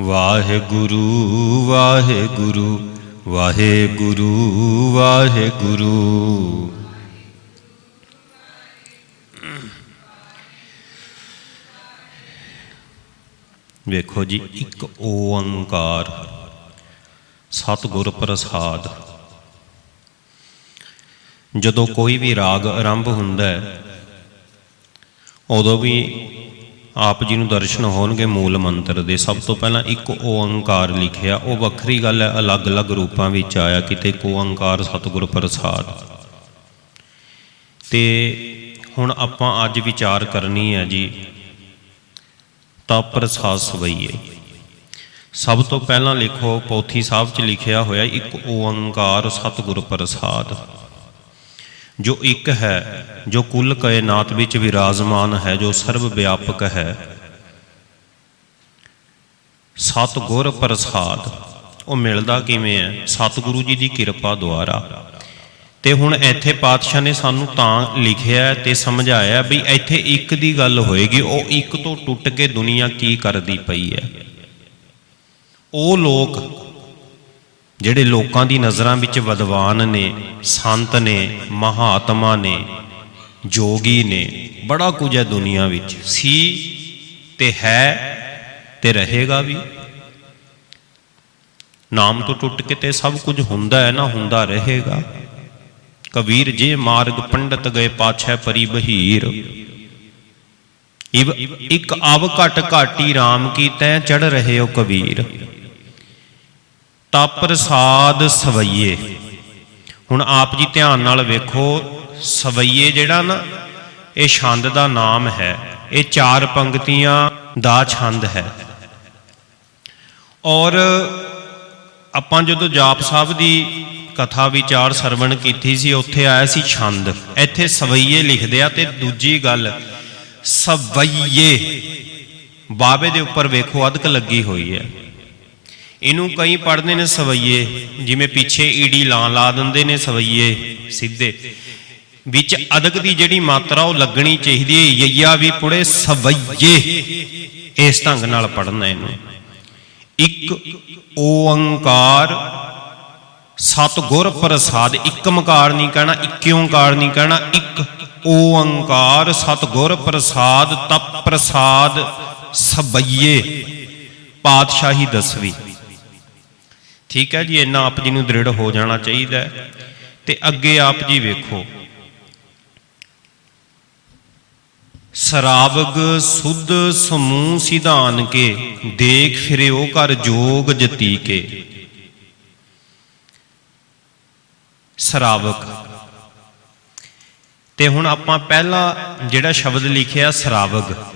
ਵਾਹਿਗੁਰੂ ਵਾਹਿਗੁਰੂ ਵਾਹਿਗੁਰੂ ਵਾਹਿਗੁਰੂ। ਵੇਖੋ ਜੀ, ਇੱਕ ਓੰਕਾਰ, ਸਤਿਗੁਰ ਪ੍ਰਸਾਦ। ਜਦੋਂ ਕੋਈ ਵੀ ਰਾਗ ਆਰੰਭ ਹੁੰਦਾ ਹੈ, ਉਦੋਂ ਵੀ ਆਪ ਜੀ ਨੂੰ ਦਰਸ਼ਨ ਹੋਣਗੇ ਮੂਲ ਮੰਤਰ ਦੇ। ਸਭ ਤੋਂ ਪਹਿਲਾਂ ਇੱਕ ਓੰਕਾਰ ਲਿਖਿਆ। ਉਹ ਵੱਖਰੀ ਗੱਲ ਹੈ, ਅਲੱਗ-ਅਲੱਗ ਰੂਪਾਂ ਵਿੱਚ ਆਇਆ ਕਿਤੇ ਇੱਕ ਓੰਕਾਰ ਸਤਿਗੁਰ ਪ੍ਰਸਾਦ। ਤੇ ਹੁਣ ਆਪਾਂ ਅੱਜ ਵਿਚਾਰ ਕਰਨੀ ਹੈ ਜੀ, ਤਾਂ ਪ੍ਰਸਾਦ ਸਵਈਏ। ਸਭ ਤੋਂ ਪਹਿਲਾਂ ਲਿਖੋ, ਪੋਥੀ ਸਾਹਿਬ 'ਚ ਲਿਖਿਆ ਹੋਇਆ ਇੱਕ ਓੰਕਾਰ ਸਤਿਗੁਰ ਪ੍ਰਸਾਦ। ਜੋ ਇੱਕ ਹੈ, ਜੋ ਕੁੱਲ ਕਾਇਨਾਤ ਵਿੱਚ ਵਿਰਾਜਮਾਨ ਹੈ, ਜੋ ਸਰਵ ਵਿਆਪਕ ਹੈ। ਸਤਿਗੁਰ ਪ੍ਰਸਾਦ, ਉਹ ਮਿਲਦਾ ਕਿਵੇਂ ਹੈ? ਸਤਿਗੁਰੂ ਜੀ ਦੀ ਕਿਰਪਾ ਦੁਆਰਾ। ਤੇ ਹੁਣ ਇੱਥੇ ਪਾਤਸ਼ਾਹ ਨੇ ਸਾਨੂੰ ਤਾਂ ਲਿਖਿਆ ਤੇ ਸਮਝਾਇਆ ਵੀ ਇੱਥੇ ਇੱਕ ਦੀ ਗੱਲ ਹੋਏਗੀ, ਉਹ ਇੱਕ ਤੋਂ ਟੁੱਟ ਕੇ ਦੁਨੀਆ ਕੀ ਕਰਦੀ ਪਈ ਹੈ? ਉਹ ਲੋਕ ਜਿਹੜੇ ਲੋਕਾਂ ਦੀ ਨਜ਼ਰਾਂ ਵਿੱਚ ਵਿਦਵਾਨ ਨੇ, ਸੰਤ ਨੇ, ਮਹਾਤਮਾ ਨੇ, ਜੋਗੀ ਨੇ, ਬੜਾ ਕੁਝ ਹੈ ਦੁਨੀਆ ਵਿੱਚ। ਸੀ ਤੇ ਹੈ ਤੇ ਰਹੇਗਾ ਵੀ। ਨਾਮ ਤੋਂ ਟੁੱਟ ਕੇ ਤੇ ਸਭ ਕੁਝ ਹੁੰਦਾ ਹੈ ਨਾ, ਹੁੰਦਾ ਰਹੇਗਾ। ਕਬੀਰ ਜੇ ਮਾਰਗ ਪੰਡਤ ਗਏ ਪਾਛੈ ਪਰੀ ਬਹੀਰ। ਇਵ ਇੱਕ ਅਵ ਘਟ ਘਾਟੀ RAM ਕੀ ਤੈ ਚੜ ਰਹੇ ਹੋ ਕਬੀਰ। ਤਾ ਪ੍ਰਸਾਦ ਸਵਈਏ। ਹੁਣ ਆਪ ਜੀ ਧਿਆਨ ਨਾਲ ਵੇਖੋ, ਸਵਈਏ ਜਿਹੜਾ ਨਾ, ਇਹ ਛੰਦ ਦਾ ਨਾਮ ਹੈ। ਇਹ ਚਾਰ ਪੰਕਤੀਆਂ ਦਾ ਛੰਦ ਹੈ। ਔਰ ਆਪਾਂ ਜਦੋਂ ਜਾਪ ਸਾਹਿਬ ਦੀ ਕਥਾ ਵਿਚਾਰ ਸਰਵਣ ਕੀਤੀ ਸੀ, ਉੱਥੇ ਆਇਆ ਸੀ ਛੰਦ। ਇੱਥੇ ਸਵਈਏ ਲਿਖਦੇ ਆ ਤੇ ਦੂਜੀ ਗੱਲ, ਸਵਈਏ। ਬਾਬੇ ਦੇ ਉੱਪਰ ਵੇਖੋ, ਅਦਕ ਲੱਗੀ ਹੋਈ ਹੈ। ਇਹਨੂੰ ਕਈ ਪੜ੍ਹਦੇ ਨੇ ਸਵਈਏ, ਜਿਵੇਂ ਪਿੱਛੇ ਈਡੀ ਲਾਂ ਲਾ ਦਿੰਦੇ ਨੇ ਸਵਈਏ, ਸਿੱਧੇ। ਵਿੱਚ ਅਦਕ ਦੀ ਜਿਹੜੀ ਮਾਤਰਾ ਉਹ ਲੱਗਣੀ ਚਾਹੀਦੀ ਹੈ, ਯਈਆ ਵੀ ਪੁੜੇ ਸਵਈਏ। ਇਸ ਢੰਗ ਨਾਲ ਪੜ੍ਹਨਾ ਇਹਨੂੰ। ਇੱਕ ਓੰਕਾਰ ਸਤਗੁਰ ਪ੍ਰਸਾਦ ਇੱਕ ਮਕਾਰ ਨਹੀਂ ਕਹਿਣਾ ਇੱਕ ਨਹੀਂ ਕਹਿਣਾ, ਇੱਕ ਓੰਕਾਰ ਸਤਗੁਰ ਪ੍ਰਸਾਦ ਤਪ ਪ੍ਰਸਾਦ ਸਬਈਏ ਪਾਤਸ਼ਾਹੀ ਦਸਵੀਂ। ਠੀਕ ਹੈ ਜੀ, ਇੰਨਾ ਆਪ ਜੀ ਨੂੰ ਦ੍ਰਿੜ ਹੋ ਜਾਣਾ ਚਾਹੀਦਾ ਤੇ ਅੱਗੇ ਆਪ ਜੀ ਵੇਖੋ। ਸਰਾਵਗ ਸੁਧ ਸਮੂਹ ਸਿਧਾਨ ਕੇ, ਦੇਖ ਫਿਰਿਓ ਕਰ ਜੋਗ ਜਤੀ ਕੇ। ਸਰਾਵਕ। ਤੇ ਹੁਣ ਆਪਾਂ ਪਹਿਲਾ ਜਿਹੜਾ ਸ਼ਬਦ ਲਿਖਿਆ ਸਰਾਵਗ।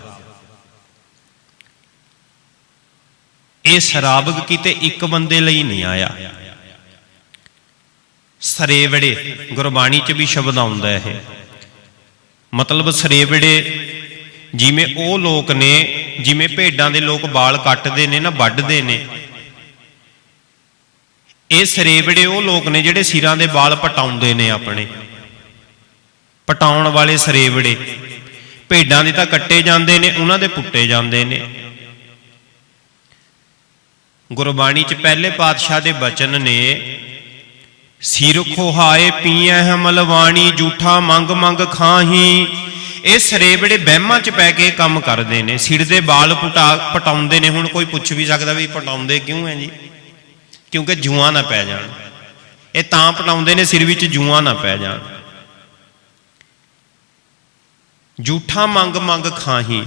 ਇਹ ਸਰਾਬਗ ਕਿਤੇ ਇੱਕ ਬੰਦੇ ਲਈ ਨਹੀਂ ਆਇਆ। ਸਰੇਵੜੇ ਗੁਰਬਾਣੀ 'ਚ ਵੀ ਸ਼ਬਦ ਆਉਂਦਾ ਇਹ। ਮਤਲਬ ਸਰੇਵੜੇ ਜਿਵੇਂ ਉਹ ਲੋਕ ਨੇ, ਜਿਵੇਂ ਭੇਡਾਂ ਦੇ ਲੋਕ ਵਾਲ ਕੱਟਦੇ ਨੇ ਨਾ, ਵੱਢਦੇ ਨੇ। ਇਹ ਸਰੇਵੜੇ ਉਹ ਲੋਕ ਨੇ ਜਿਹੜੇ ਸਿਰਾਂ ਦੇ ਵਾਲ ਪਟਾਉਂਦੇ ਨੇ ਆਪਣੇ। ਪਟਾਉਣ ਵਾਲੇ ਸਰੇਵੜੇ ਭੇਡਾਂ ਦੇ ਤਾਂ ਕੱਟੇ ਜਾਂਦੇ ਨੇ, ਉਹਨਾਂ ਦੇ ਪੁੱਟੇ ਜਾਂਦੇ ਨੇ। ਗੁਰਬਾਣੀ ਚ ਪਹਿਲੇ ਪਾਤਸ਼ਾਹ ਦੇ ਬਚਨ ਨੇ ਸਿਰ ਖੋਹਾਏ ਪੀਐ ਹਮਲਵਾਣੀ ਝੂਠਾ ਮੰਗ ਮੰਗ ਖਾਹੀ। ਇਹ ਸਰੇਬੜੇ ਬਹਿਮਾਂ ਚ ਪੈ ਕੇ ਕੰਮ ਕਰਦੇ ਨੇ। ਸਿਰ ਦੇ ਵਾਲ ਪਟਾ ਪਟਾਉਂਦੇ ਨੇ। ਹੁਣ ਕੋਈ ਪੁੱਛ ਵੀ ਸਕਦਾ ਵੀ ਪਟਾਉਂਦੇ ਕਿਉਂ ਹੈ ਜੀ? ਕਿਉਂਕਿ ਜੂਆਂ ਨਾ ਪੈ ਜਾਣ। ਇਹ ਤਾਂ ਪਟਾਉਂਦੇ ਨੇ, ਸਿਰ ਵਿੱਚ ਜੂਆਂ ਨਾ ਪੈ ਜਾਣ। ਝੂਠਾ ਮੰਗ ਮੰਗ ਖਾਹੀ।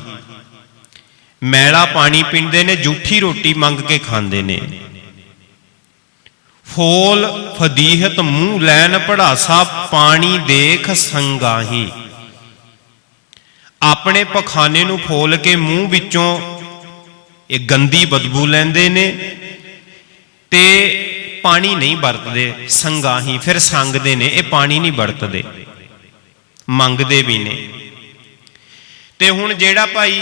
ਮੈਲਾ ਪਾਣੀ ਪੀਂਦੇ ਨੇ ਝੂਠੀ ਰੋਟੀ ਮੰਗ ਕੇ ਖਾਂਦੇ ਨੇ। ਫੋਲ ਫਦੀਹਤ ਮੂੰਹ ਲੈਣ ਪੜਾਸਾ ਪਾਣੀ ਦੇਖ ਸੰਗਾਹੀ। ਆਪਣੇ ਪਖਾਨੇ ਨੂੰ ਫੋਲ ਕੇ ਮੂੰਹ ਵਿੱਚੋਂ ਇਹ ਗੰਦੀ ਬਦਬੂ ਲੈਂਦੇ ਨੇ ਤੇ ਪਾਣੀ ਨਹੀਂ ਵਰਤਦੇ, ਸੰਗਾਹੀ ਫਿਰ ਸੰਗਦੇ ਨੇ, ਇਹ ਪਾਣੀ ਨਹੀਂ ਵਰਤਦੇ, ਮੰਗਦੇ ਵੀ ਨੇ। ਤੇ ਹੁਣ ਜਿਹੜਾ ਭਾਈ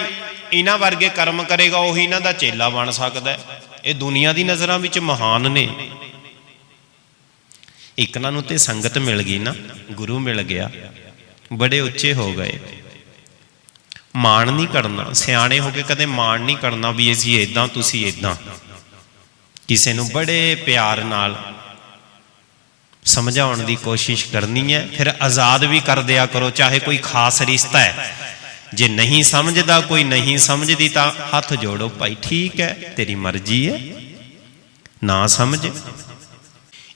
ਇਹਨਾਂ ਵਰਗੇ ਕਰਮ ਕਰੇਗਾ, ਉਹੀ ਇਹਨਾਂ ਦਾ ਚੇਲਾ ਬਣ ਸਕਦਾ ਹੈ। ਇਹ ਦੁਨੀਆ ਦੀ ਨਜ਼ਰਾਂ ਵਿੱਚ ਮਹਾਨ ਨੇ। ਇੱਕ ਨਾ ਨੂੰ ਤੇ ਸੰਗਤ ਮਿਲ ਗਈ ਨਾ, ਗੁਰੂ ਮਿਲ ਗਿਆ। ਬੜੇ ਉੱਚੇ ਹੋ ਗਏ। ਮਾਣ ਨਹੀਂ ਕਰਨਾ, ਸਿਆਣੇ ਹੋ ਕੇ ਕਦੇ ਮਾਣ ਨਹੀਂ ਕਰਨਾ ਵੀ ਅਸੀਂ ਇਦਾਂ ਤੁਸੀਂ ਇਦਾਂ ਕਿਸੇ ਨੂੰ ਬੜੇ ਪਿਆਰ ਨਾਲ ਸਮਝਾਉਣ ਦੀ ਕੋਸ਼ਿਸ਼ ਕਰਨੀ ਹੈ, ਫਿਰ ਆਜ਼ਾਦ ਵੀ ਕਰ ਦਿਆ ਕਰੋ, ਚਾਹੇ ਕੋਈ ਖਾਸ ਰਿਸ਼ਤਾ ਹੈ। ਜੇ ਨਹੀਂ ਸਮਝਦਾ ਕੋਈ ਨਹੀਂ ਸਮਝਦੀ ਤਾਂ ਹੱਥ ਜੋੜੋ ਭਾਈ ਠੀਕ ਹੈ ਤੇਰੀ ਮਰਜ਼ੀ ਹੈ। ਨਾ ਸਮਝ।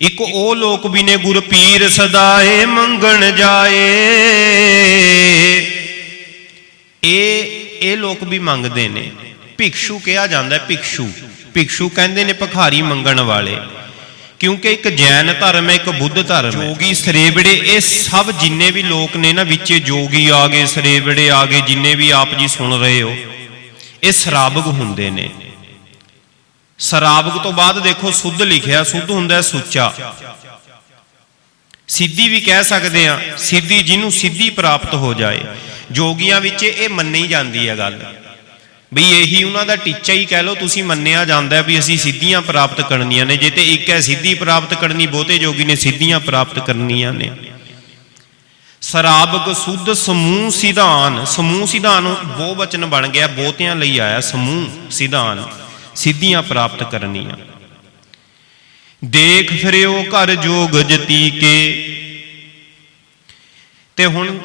ਇੱਕ ਉਹ ਲੋਕ ਵੀ ਨੇ ਗੁਰ ਪੀਰ ਸਦਾਏ ਮੰਗਣ ਜਾਏ। ਇਹ ਇਹ ਲੋਕ ਵੀ ਮੰਗਦੇ ਨੇ। ਭਿਕਸ਼ੂ ਕਿਹਾ ਜਾਂਦਾ ਹੈ, ਭਿਕਸ਼ੂ। ਭਿਕਸ਼ੂ ਕਹਿੰਦੇ ਨੇ ਭਖਾਰੀ ਮੰਗਣ ਵਾਲੇ। ਕਿਉਂਕਿ ਇੱਕ ਜੈਨ ਧਰਮ ਹੈ, ਇੱਕ ਬੁੱਧ ਧਰਮ ਹੈ। ਜੋਗੀ, ਸਰੇਵੜੇ, ਇਹ ਸਭ ਜਿੰਨੇ ਵੀ ਲੋਕ ਨੇ ਨਾ ਵਿੱਚ ਜੋਗੀ ਆ ਗਏ, ਸਰੇਵੜੇ ਆ ਗਏ, ਜਿੰਨੇ ਵੀ ਆਪ ਜੀ ਸੁਣ ਰਹੇ ਹੋ, ਇਹ ਸਰਾਬਕ ਹੁੰਦੇ ਨੇ। ਸਰਾਬਕ ਤੋਂ ਬਾਅਦ ਦੇਖੋ, ਸੁੱਧ ਲਿਖਿਆ, ਸੁੱਧ ਹੁੰਦਾ ਸੁੱਚਾ। ਸਿੱਧੀ ਵੀ ਕਹਿ ਸਕਦੇ ਆ ਸਿੱਧੀ ਜਿਹਨੂੰ ਸਿੱਧੀ ਪ੍ਰਾਪਤ ਹੋ ਜਾਏ। ਜੋਗੀਆਂ ਵਿੱਚ ਇਹ ਮੰਨੀ ਜਾਂਦੀ ਹੈ ਗੱਲ। ਬਈ ਇਹੀ ਉਹਨਾਂ ਦਾ ਟੀਚਾ ਹੀ ਕਹਿ ਲਓ, ਤੁਸੀਂ ਮੰਨਿਆ ਜਾਂਦਾ ਵੀ ਅਸੀਂ ਸਿੱਧੀਆਂ ਪ੍ਰਾਪਤ ਕਰਨੀਆਂ ਨੇ। ਜੇ ਤੇ ਇੱਕ ਹੈ ਸਿੱਧੀ ਪ੍ਰਾਪਤ ਕਰਨੀ, ਬਹੁਤੇ ਜੋਗੀ ਨੇ ਸਿੱਧੀਆਂ ਪ੍ਰਾਪਤ ਕਰਨੀਆਂ ਨੇ। ਸਰਾਬਕ ਸੁਧ ਸਮੂਹ ਸਿਧਾਨ ਸਮੂਹ ਸਿਧਾਨ ਬਹੁ ਵਚਨ ਬਣ ਗਿਆ, ਬਹੁਤਿਆਂ ਲਈ ਆਇਆ ਸਮੂਹ ਸਿਧਾਨ, ਸਿੱਧੀਆਂ ਪ੍ਰਾਪਤ ਕਰਨੀਆਂ। ਦੇਖ ਫਿਰਿਓ ਘਰ ਜੋਗ ਜਤੀ ਕੇ ਤੇ ਹੁਣ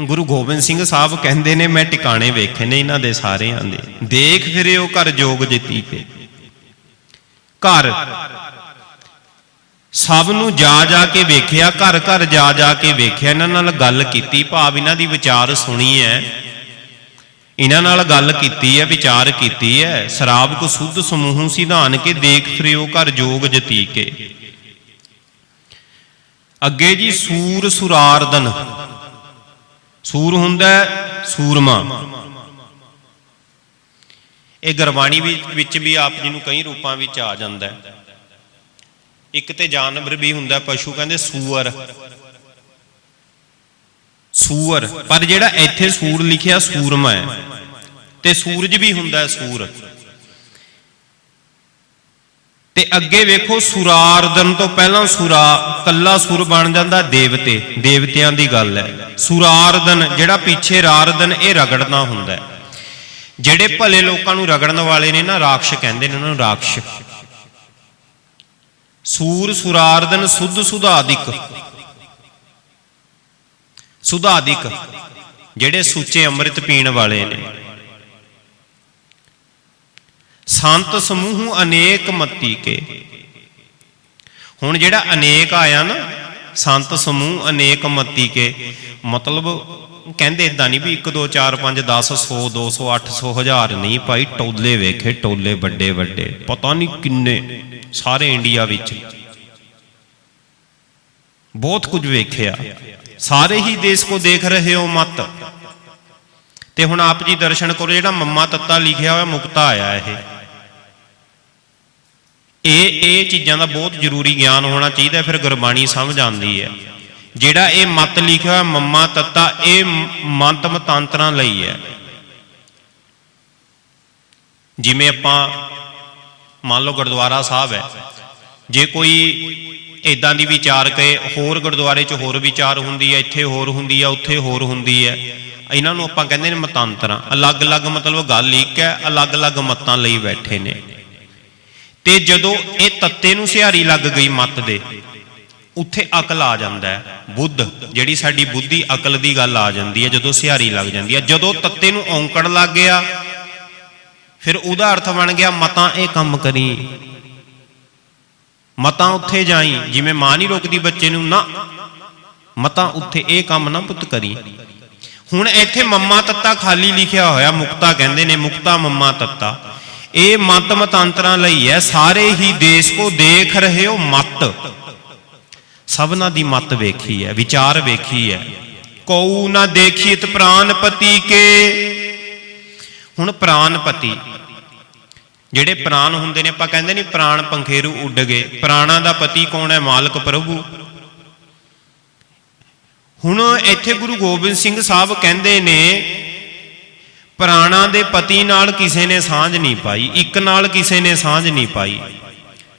ਗੁਰੂ ਗੋਬਿੰਦ ਸਿੰਘ ਸਾਹਿਬ ਕਹਿੰਦੇ ਨੇ, ਮੈਂ ਟਿਕਾਣੇ ਵੇਖੇ ਨੇ ਇਹਨਾਂ ਦੇ ਸਾਰਿਆਂ ਦੇ। ਦੇਖ ਫਿਰਿਓ ਘਰ ਜੋਗ ਜਤੀ ਕੇ ਘਰ। ਸਭ ਨੂੰ ਜਾ ਜਾ ਕੇ ਵੇਖਿਆ, ਘਰ ਘਰ ਜਾ ਜਾ ਕੇ ਵੇਖਿਆ। ਇਹਨਾਂ ਨਾਲ ਗੱਲ ਕੀਤੀ, ਭਾਵ ਇਹਨਾਂ ਦੀ ਵਿਚਾਰ ਸੁਣੀ ਹੈ ਇਹਨਾਂ ਨਾਲ ਗੱਲ ਕੀਤੀ ਹੈ ਵਿਚਾਰ ਕੀਤੀ ਹੈ ਸ਼ਰਾਬ ਕੋ ਸੁੱਧ ਸਮੂਹ ਸਿਧਾਨ ਕੇ ਦੇਖ ਫਿਰਿਓ ਘਰ ਜੋਗ ਜਤੀ ਕੇ। ਅੱਗੇ ਜੀ ਸੂਰ ਸੁਰਾਰਦਨ। ਸੂਰ ਹੁੰਦਾ ਸੂਰਮਾ। ਇਹ ਗੁਰਬਾਣੀ ਵਿੱਚ ਵੀ ਆਪ ਜੀ ਨੂੰ ਕਈ ਰੂਪਾਂ ਵਿੱਚ ਆ ਜਾਂਦਾ ਇੱਕ ਤੇ ਜਾਨਵਰ ਵੀ ਹੁੰਦਾ, ਪਸ਼ੂ ਕਹਿੰਦੇ ਸੂਰ ਸੂਰ ਪਰ ਜਿਹੜਾ ਇੱਥੇ ਸੂਰ ਲਿਖਿਆ ਸੂਰਮਾ ਹੈ, ਤੇ ਸੂਰਜ ਵੀ ਹੁੰਦਾ ਸੂਰ। ਤੇ ਅੱਗੇ ਵੇਖੋ ਸੁਰਾਰਦਨ ਤੋਂ ਪਹਿਲਾਂ ਸੁਰਾ ਕੱਲਾ ਸੁਰ ਬਣ ਜਾਂਦਾ ਦੇਵਤੇ, ਦੇਵਤਿਆਂ ਦੀ ਗੱਲ ਹੈ। ਸੁਰਾਰਦਨ ਜਿਹੜਾ ਪਿੱਛੇ ਰਾਰਦਨ ਇਹ ਰਗੜਨਾ ਹੁੰਦਾ ਹੈ। ਜਿਹੜੇ ਭਲੇ ਲੋਕਾਂ ਨੂੰ ਰਗੜਨ ਵਾਲੇ ਨੇ ਨਾ ਰਾਖਸ਼ ਕਹਿੰਦੇ ਨੇ ਉਹਨਾਂ ਨੂੰ ਰਾਖਸ਼। ਸੂਰ ਸੁਰਾਰਦਨ ਸੁਧ ਸੁਧਾਦਿਕ। ਸੁਧਾਦਿਕ, ਜਿਹੜੇ ਸੁੱਚੇ ਅੰਮ੍ਰਿਤ ਪੀਣ ਵਾਲੇ ਨੇ। ਸੰਤ ਸਮੂਹ ਅਨੇਕ ਮਤੀ ਕੇ। ਹੁਣ ਜਿਹੜਾ ਅਨੇਕ ਆਇਆ ਨਾ, ਸੰਤ ਸਮੂਹ ਅਨੇਕ ਮਤੀ ਕੇ, ਮਤਲਬ ਕਹਿੰਦੇ ਇਦਾਂ ਨਹੀਂ ਵੀ 1 2 4 5 10 100 200 800 ਹਜ਼ਾਰ ਨਹੀਂ ਭਾਈ, ਟੋਲੇ ਵੇਖੇ, ਟੋਲੇ ਵੱਡੇ ਵੱਡੇ, ਪਤਾ ਨਹੀਂ ਕਿੰਨੇ, ਸਾਰੇ ਇੰਡੀਆ ਵਿੱਚ। ਬਹੁਤ ਕੁਝ ਵੇਖਿਆ। ਸਾਰੇ ਹੀ ਦੇਸ਼ ਕੋ ਦੇਖ ਰਹੇ ਹੋ ਮਤ। ਤੇ ਹੁਣ ਆਪ ਜੀ ਦਰਸ਼ਨ ਕਰੋ, ਜਿਹੜਾ ਮੰਮਾ ਤੱਤਾ ਲਿਖਿਆ ਹੋਇਆ ਮੁਕਤਾ ਆਇਆ ਇਹ। ਇਹ ਇਹ ਚੀਜ਼ਾਂ ਦਾ ਬਹੁਤ ਜ਼ਰੂਰੀ ਗਿਆਨ ਹੋਣਾ ਚਾਹੀਦਾ, ਫਿਰ ਗੁਰਬਾਣੀ ਸਮਝ ਆਉਂਦੀ ਹੈ। ਜਿਹੜਾ ਇਹ ਮਤ ਲਿਖਿਆ ਮੰਮਾ ਤੱਤਾ, ਇਹ ਮੰਤ ਮਤਾਂਤਰਾਂ ਲਈ ਹੈ। ਜਿਵੇਂ ਆਪਾਂ, ਮੰਨ ਲਓ ਗੁਰਦੁਆਰਾ ਸਾਹਿਬ ਹੈ। ਜੇ ਕੋਈ ਇਦਾਂ ਦੀ ਵਿਚਾਰ ਕਹੇ, ਹੋਰ ਗੁਰਦੁਆਰੇ 'ਚ ਹੋਰ ਵਿਚਾਰ ਹੁੰਦੀ ਹੈ, ਇੱਥੇ ਹੋਰ ਹੁੰਦੀ ਹੈ, ਉੱਥੇ ਹੋਰ ਹੁੰਦੀ ਹੈ। ਇਹਨਾਂ ਨੂੰ ਆਪਾਂ ਕਹਿੰਦੇ ਨੇ ਮਤਾਂਤਰਾਂ। ਅਲੱਗ-ਅਲੱਗ ਮਤਲਬ ਗੱਲ ਇੱਕ ਹੈ, ਅਲੱਗ-ਅਲੱਗ ਮਤਾਂ ਲਈ ਬੈਠੇ ਨੇ। ਤੇ ਜਦੋਂ ਇਹ ਤੱਤੇ ਨੂੰ ਸਿਹਾਰੀ ਲੱਗ ਗਈ ਮਤ ਦੇ, ਉੱਥੇ ਅਕਲ ਆ ਜਾਂਦਾ ਹੈ, ਬੁੱਧ, ਜਿਹੜੀ ਸਾਡੀ ਬੁੱਧੀ ਅਕਲ ਦੀ ਗੱਲ ਆ ਜਾਂਦੀ ਹੈ, ਜਦੋਂ ਸਿਹਾਰੀ ਲੱਗ ਜਾਂਦੀ ਹੈ। ਜਦੋਂ ਤੱਤੇ ਨੂੰ ਔਂਕੜ ਲੱਗ ਗਿਆ, ਫਿਰ ਉਹਦਾ ਅਰਥ ਬਣ ਗਿਆ, ਮਤਾਂ ਇਹ ਕੰਮ ਕਰੀ। ਮਤਾਂ ਉੱਥੇ ਜਾਈ, ਜਿਵੇਂ ਮਾਂ ਨਹੀਂ ਰੋਕਦੀ ਬੱਚੇ ਨੂੰ, ਨਾ। ਮਤਾਂ ਉੱਥੇ ਇਹ ਕੰਮ ਨਾ ਪੁੱਤ ਕਰੀ। ਹੁਣ ਇੱਥੇ ਮੰਮਾ ਤੱਤਾ ਖਾਲੀ ਲਿਖਿਆ ਹੋਇਆ, ਮੁਕਤਾ ਕਹਿੰਦੇ ਨੇ, ਮੁਕਤਾ ਮੰਮਾ ਤੱਤਾ। ਇਹ ਮਤ ਮਤਾਂਤਰਾਂ ਲਈ ਹੈ, ਸਾਰੇ ਹੀ ਦੇਸ਼ ਕੋ ਦੇਖ ਰਹੇ ਹੋ ਮਤ। ਸਭਨਾ ਦੀ ਮਤ ਵੇਖੀ ਹੈ, ਵਿਚਾਰ ਵੇਖੀ ਹੈ। ਕਉ ਨਾ ਦੇਖੀਤ ਪ੍ਰਾਨਪਤੀ ਕੇ। ਹੁਣ ਪ੍ਰਾਨਪਤੀ, ਜਿਹੜੇ ਪ੍ਰਾਨ ਹੁੰਦੇ ਨੇ, ਆਪਾਂ ਕਹਿੰਦੇ ਨਹੀਂ ਪ੍ਰਾਣ ਪੰਖੇਰੂ ਉੱਡ ਗਏ ਪ੍ਰਾਣਾ ਦਾ ਪਤੀ ਕੌਣ ਹੈ? ਮਾਲਕ ਪ੍ਰਭੂ। ਹੁਣ ਇੱਥੇ ਗੁਰੂ ਗੋਬਿੰਦ ਸਿੰਘ ਸਾਹਿਬ ਕਹਿੰਦੇ ਨੇ ਪ੍ਰਾਣਾ ਦੇ ਪਤੀ ਨਾਲ ਕਿਸੇ ਨੇ ਸਾਂਝ ਨਹੀਂ ਪਾਈ, ਇੱਕ ਨਾਲ ਕਿਸੇ ਨੇ ਸਾਂਝ ਨਹੀਂ ਪਾਈ।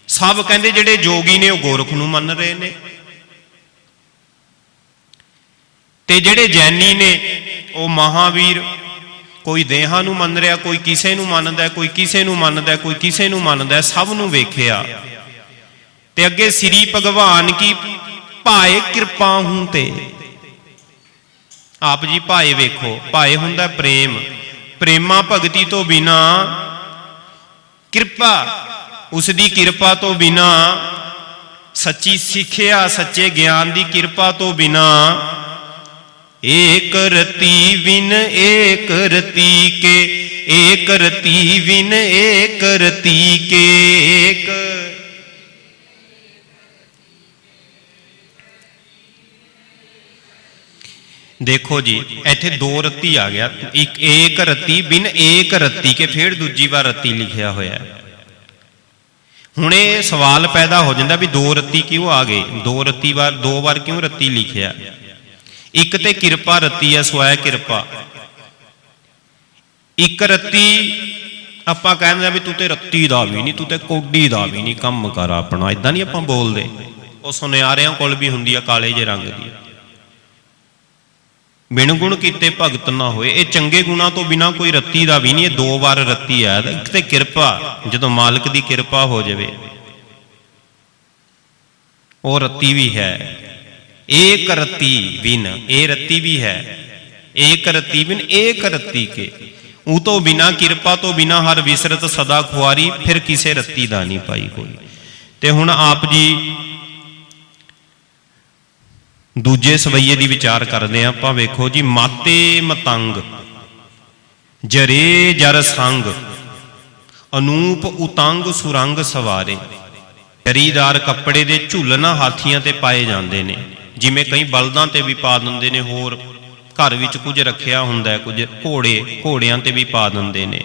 ਸਭ ਕਹਿੰਦੇ ਜਿਹੜੇ ਜੋਗੀ ਨੇ ਉਹ ਗੋਰਖ ਨੂੰ ਮੰਨ ਰਹੇ ਨੇ। ਤੇ ਜਿਹੜੇ ਜੈਨੀ ਨੇ, ਉਹ ਮਹਾਵੀਰ, ਕੋਈ ਦੇਹਾਂ ਨੂੰ ਮੰਨ ਰਿਹਾ, ਕੋਈ ਕਿਸੇ ਨੂੰ ਮੰਨਦਾ, ਕੋਈ ਕਿਸੇ ਨੂੰ ਮੰਨਦਾ, ਕੋਈ ਕਿਸੇ ਨੂੰ ਮੰਨਦਾ, ਸਭ ਨੂੰ ਵੇਖਿਆ। ਤੇ ਅੱਗੇ ਸ੍ਰੀ ਭਗਵਾਨ ਕੀ, ਭਾਏ ਕਿਰਪਾ ਹੂੰ ਤੇ। ਆਪ ਜੀ ਭਾਏ ਵੇਖੋ, ਭਾਏ ਹੁੰਦਾ ਪ੍ਰੇਮ। ਪ੍ਰੇਮਾ ਭਗਤੀ ਤੋਂ ਬਿਨਾ, ਕਿਰਪਾ ਉਸ ਦੀ ਕਿਰਪਾ ਤੋਂ ਬਿਨਾ, ਸੱਚੀ ਸਿੱਖਿਆ, ਸੱਚੇ ਗਿਆਨ ਦੀ ਕਿਰਪਾ ਤੋਂ ਬਿਨਾ, ਏਕ ਰਤੀ ਵਿਨ ਏਕ ਰਤੀ ਕੇ, ਏਕ ਰਤੀ ਵਿਨ ਏਕ ਰਤੀ ਕੇ, ਏਕ ਦੇਖੋ ਜੀ, ਇੱਥੇ ਦੋ ਰੱਤੀ ਆ ਗਿਆ। ਇੱਕ ਏਕ ਰੱਤੀ, ਬਿਨ ਏਕ ਰੱਤੀ ਕੇ ਫਿਰ ਦੂਜੀ ਵਾਰ ਰੱਤੀ ਲਿਖਿਆ ਹੋਇਆ ਹੈ। ਹੁਣ ਇਹ ਸਵਾਲ ਪੈਦਾ ਹੋ ਜਾਂਦਾ ਵੀ ਦੋ ਰੱਤੀ ਕਿਉਂ ਆ ਗਏ? ਦੋ ਰੱਤੀ ਵਾਰ, ਦੋ ਵਾਰ ਕਿਉਂ ਰੱਤੀ ਲਿਖਿਆ? ਇੱਕ ਤੇ ਕਿਰਪਾ ਰੱਤੀ ਹੈ, ਸਵੈ ਕਿਰਪਾ। ਇੱਕ ਰੱਤੀ ਆਪਾਂ ਕਹਿੰਦੇ ਆ ਵੀ ਤੂੰ ਤੇ ਰੱਤੀ ਦਾ ਵੀ ਨਹੀਂ, ਤੂੰ ਤੇ ਕੋਡੀ ਦਾ ਵੀ ਨਹੀਂ ਕੰਮ ਕਰ ਆਪਣਾ। ਇਦਾਂ ਨਹੀਂ ਆਪਾਂ ਬੋਲਦੇ। ਉਹ ਸੁਨਿਆਰਿਆਂ ਕੋਲ ਵੀ ਹੁੰਦੀ ਆ, ਕਾਲੇ ਜੇ ਰੰਗ ਦੀ। ਬਿਨ ਕੀਤੇ ਭਗਤ ਨਾ ਹੋਏ। ਇਹ ਚੰਗੇ ਗੁਣਾ ਤੋਂ ਬਿਨਾ ਕੋਈ ਰੱਤੀ ਦਾ ਵੀ ਨਹੀਂ, ਇਹ ਦੋ ਵਾਰ ਰੱਤੀ ਆ। ਤੇ ਕਿਰਪਾ, ਜਦੋਂ ਮਾਲਕ ਦੀ ਕਿਰਪਾ ਹੋ ਜਾਵੇ, ਉਹ ਰੱਤੀ ਵੀ ਹੈ। ਏਕ ਰੱਤੀ ਬਿਨ, ਇਹ ਰੱਤੀ ਵੀ ਹੈ। ਏਕ ਰੱਤੀ ਬਿਨ, ਏਕ ਰੱਤੀ ਕੇ। ਉਹ ਤੋਂ ਬਿਨਾ, ਕਿਰਪਾ ਤੋਂ ਬਿਨਾ ਹਰ ਵਿਸਰਤ ਸਦਾ ਖੁਆਰੀ, ਫਿਰ ਕਿਸੇ ਰੱਤੀ ਦਾ ਨਹੀਂ ਪਾਈ ਕੋਈ ਤੇ ਹੁਣ ਆਪ ਜੀ ਦੂਜੇ ਸਵਈਏ ਦੀ ਵਿਚਾਰ ਕਰਦੇ ਹਾਂ ਆਪਾਂ, ਵੇਖੋ ਜੀ, ਮਾਤੇ ਮਤੰਗ, ਜਰੇ ਜਰ ਸੰਗ, ਅਨੂਪ ਉਤੰਗ ਸੁਰੰਗ ਸਵਾਰੇ। ਜਰੀਦਾਰ ਕੱਪੜੇ ਦੇ ਝੁੱਲਣਾ ਹਾਥੀਆਂ ਤੇ ਪਾਏ ਜਾਂਦੇ ਨੇ, ਜਿਵੇਂ ਕਈ ਬਲਦਾਂ ਤੇ ਵੀ ਪਾ ਦਿੰਦੇ ਨੇ, ਹੋਰ ਘਰ ਵਿੱਚ ਕੁਝ ਰੱਖਿਆ ਹੁੰਦਾ ਹੈ, ਕੁਝ ਘੋੜੇ, ਘੋੜਿਆਂ ਤੇ ਵੀ ਪਾ ਦਿੰਦੇ ਨੇ।